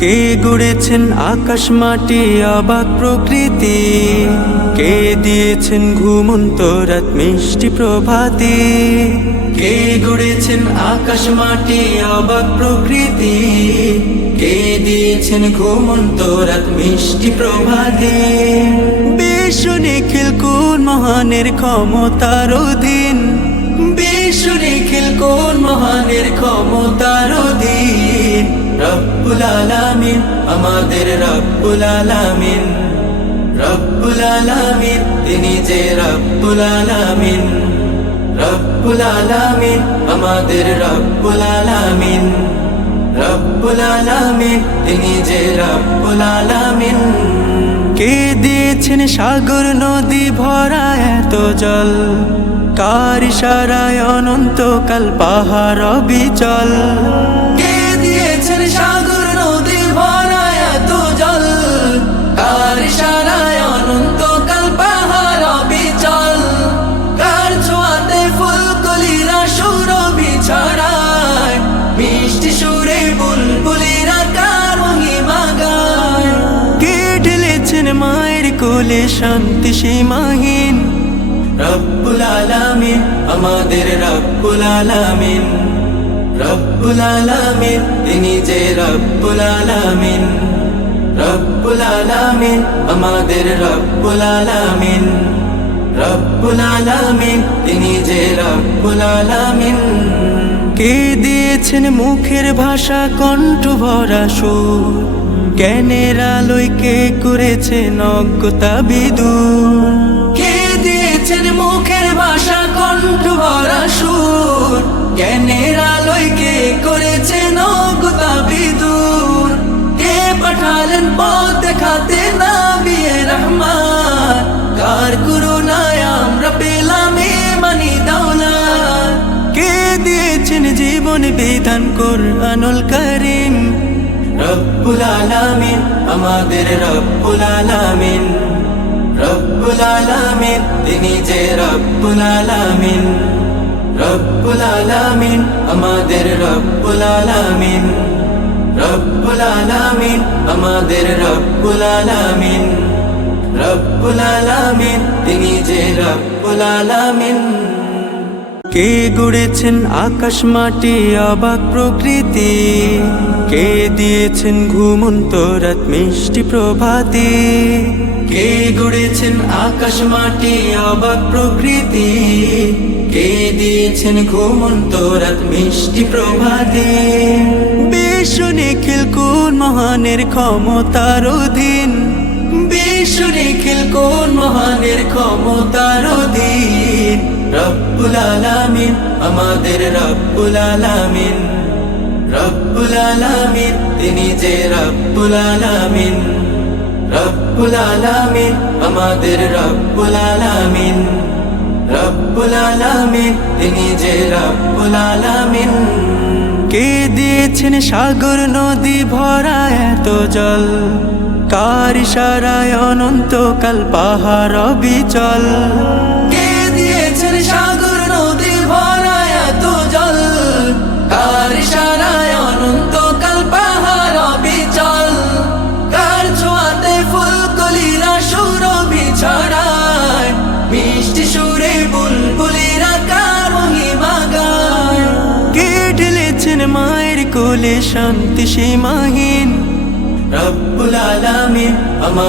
কে গড়েছেন আকাশ মাটি অবাক প্রকৃতি, কে দিয়েছেন ঘুমন্ত রাত মিষ্টি প্রভাতে। কে গড়েছেন আকাশ মাটি অবাক প্রকৃতি, কে দিয়েছেন ঘুমন্ত রাত মিষ্টি প্রভাতে। বিশ্ব নিখিল কোন মহানের ক্ষমতার অধীন, বিশ্ব নিখিল কোন মহানের ক্ষমতার অধীন। রব্বুল আলামিন আমাদের রব্বুল আলামিন, রব্বুল আলামিন তিনি যে রব্বুল আলামিন, রব্বুল আলামিন আমাদের রব্বুল আলামিন, রব্বুল আলামিন তিনি যে রব্বুল আলামিন। কে দিয়েছেন সাগর নদী ভরা এত জল, কার ইশারায় অনন্তকাল পাহাড় অবিচল। কে দিয়েছেন সাগর নদী ভরা এত জল, কার ইশারায় অনন্তকাল পাহাড় অবিচল। কার ছোঁয়াতে ফুলকলিরা সুরভি ছড়ায়, মিষ্টি সুরে বুলবুলিরা কার মহিমা গায়। কে ঢেলেছেন মায়ের কোলে শান্তি সীমাহীন, রব্বুল আলামিন আমাদের রব্বুল আলামিন, রব্বুল আলামিন তিনি যে রব্বুল আলামিন, রব্বুল আলামিন আমাদের রব্বুল আলামিন, রব্বুল আলামিন তিনি যে রব্বুল আলামিন। কে দিয়েছেন মুখের ভাষা কণ্ঠ ভরা সুর, জ্ঞানের আলোয় কে করেছেন অজ্ঞতা বিদূর। কে দিয়েছেন মুখের ভাষা কণ্ঠ ভরা সুর, জ্ঞানের আলোয় কে করেছেন অজ্ঞতা বিদূর। কে পাঠালেন পথ দেখাতে নবিয়ে রহমান, কার করুণায় আমরা পেলাম ইমানি দৌলত। কে দিয়েছেন জীবন বিধান কুরআনুল কারীম, রব্বুল আলামিন আমাদের রব্বুল আলামিন, রব্বুল আলামিন তিনি যে রব্বুল আলামিন, রব্বুল আলামিন আমাদের রব্বুল আলামিন, রব্বুল আলামিন আমাদের রব্বুল আলামিন, রব্বুল আলামিন তিনি যে রব্বুল আলামিন। কে গড়েছেন আকাশ মাটি অবাক প্রকৃতি, কে দিয়েছেন ঘুমন্ত রাত মিষ্টি প্রভাতে। কে গড়েছেন আকাশ মাটি অবাক প্রকৃতি, কে দিয়েছেন ঘুমন্ত রাত মিষ্টি প্রভাতে। বিশ্ব নিখিল কোন মহানের ক্ষমতার অধীন, বিশ্ব নিখিল কোন মহানের ক্ষমতার অধীন। রব্বুল আলামিন আমাদের রব্বুল আলামিন, রব্বুল আলামিন তিনি যে রব্বুল আলামিন, রব্বুল আলামিন আমাদের রব্বুল আলামিন, রব্বুল আলামিন তিনি যে রব্বুল আলামিন। কে দিয়েছেন সাগর নদী ভরা এত জল, কার ইশারায় অনন্তকাল পাহাড় অবিচল। কে দিয়েছেন সাগর নদী ভরা এত জল, কার ইশারায় অনন্তকাল পাহাড় অবিচল। কার ছোঁয়াতে ফুলকলিরা সুরভি ছড়ায়, মিষ্টি সুরে বুলবুলিরা কার মহিমা গায়। কে ঢেলেছেন মায়ের কোলে শান্তি সীমাহীন, রব্বুল আলামিন আমাদের